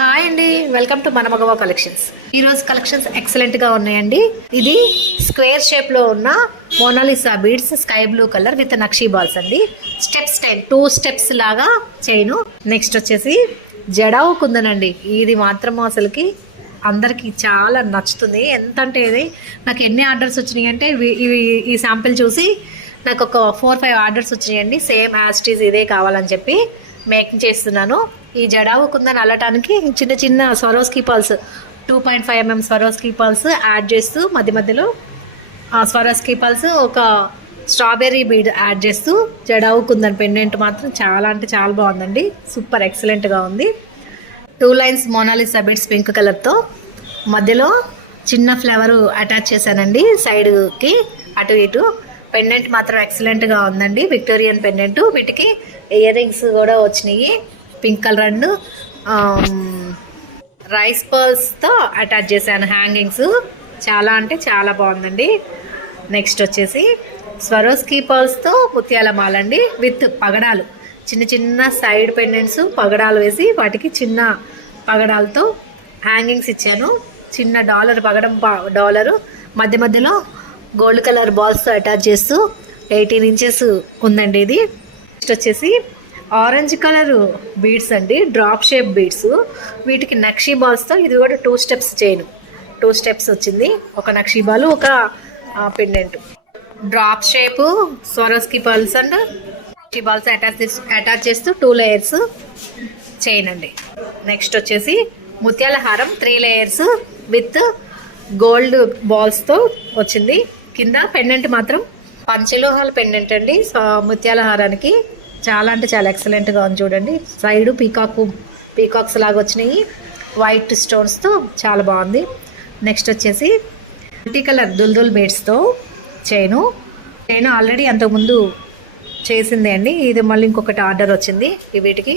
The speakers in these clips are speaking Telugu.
హాయ్ అండి, వెల్కమ్ టు మన మగవా కలెక్షన్స్. ఈ రోజు కలెక్షన్స్ ఎక్సలెంట్ గా ఉన్నాయండి. ఇది స్క్వేర్ షేప్ లో ఉన్న Mona Lisa beads sky blue colour with నక్షీ బాల్స్ అండి. స్టెప్ స్టైల్ 2 స్టెప్స్ లాగా చైను. నెక్స్ట్ వచ్చేసి జడావు కుందనండి. ఇది మాత్రం అసలుకి అందరికి చాలా నచ్చుతుంది. ఎంత అంటే ఇది నాకు ఎన్ని ఆర్డర్స్ వచ్చినాయి అంటే ఇవి ఈ శాంపిల్ చూసి నాకు ఒక 4-5 ఆర్డర్స్ వచ్చినాయండి. సేమ్ యాస్టీస్ ఇదే కావాలని చెప్పి మేకింగ్ చేస్తున్నాను. ఈ జడావు కుందన్ అల్లటానికి చిన్న చిన్న Swarovski pulse 2.5 mm Swarovski pulse add చేస్తూ మధ్య మధ్యలో స్వరోస్కీ పల్స్ ఒక స్ట్రాబెర్రీ బీడ్ యాడ్ చేస్తూ జడావు కుందన్ పెండెంట్ మాత్రం చాలా అంటే చాలా బాగుందండి. సూపర్ ఎక్సలెంట్గా ఉంది. 2 లైన్స్ మోనాలిసా బీడ్స్ పింక్ కలర్తో మధ్యలో చిన్న ఫ్లవర్ అటాచ్ చేశానండి. సైడ్కి అటు ఇటు పెండెంట్ మాత్రం ఎక్సలెంట్గా ఉందండి. Victorian pendant. వీటికి ఇయర్ రింగ్స్ కూడా వచ్చినాయి. పింక్ కలర్ అండ్ రైస్ పర్ల్స్తో అటాచ్ చేశాను హ్యాంగింగ్స్. చాలా అంటే చాలా బాగుందండి. నెక్స్ట్ వచ్చేసి స్వరోస్కీ పర్ల్స్తో ముత్యాల మాల అండి విత్ పగడాలు. చిన్న చిన్న సైడ్ పెండెంట్స్ పగడాలు వేసి వాటికి చిన్న పగడాలతో హ్యాంగింగ్స్ ఇచ్చాను. చిన్న డాలర్ పగడం డాలరు మధ్య మధ్యలో గోల్డ్ కలర్ బాల్స్తో అటాచ్ చేస్తూ 18 ఇంచెస్ ఉందండి ఇది. నెక్స్ట్ వచ్చేసి ఆరెంజ్ కలర్ బీడ్స్ అండి, డ్రాప్ షేప్ బీడ్స్. వీటికి నక్షీ బాల్స్తో ఇది కూడా 2 స్టెప్స్ చైన్. 2 స్టెప్స్ వచ్చింది. ఒక నక్షీ బాల్ ఒక pendant. Drop shape Swarovski pearls and nakshi balls attach చేస్తూ 2 లేయర్స్ చైన్ అండి. నెక్స్ట్ వచ్చేసి ముత్యాల హారం 3 లేయర్స్ విత్ గోల్డ్ బాల్స్తో వచ్చింది. కింద పెండెంట్ మాత్రం పంచలోహాల పెండెంట్ అండి. ముత్యాల హారానికి చాలా అంటే చాలా ఎక్సలెంట్గా ఉంది చూడండి. సైడ్ పీకాక్స్ లాగా వచ్చినాయి వైట్ స్టోన్స్తో చాలా బాగుంది. నెక్స్ట్ వచ్చేసి మల్టీ కలర్ దుల్దుల్ బీడ్స్తో చైను ఆల్రెడీ అంతకుముందు చేసిందే అండి. ఇది మళ్ళీ ఇంకొకటి ఆర్డర్ వచ్చింది. వీటికి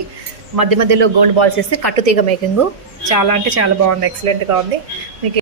మధ్య మధ్యలో గోల్డ్ బాల్స్ వేస్తే కట్టుతీగ మేకింగ్. చాలా అంటే చాలా బాగుంది, ఎక్సలెంట్గా ఉంది. మీకు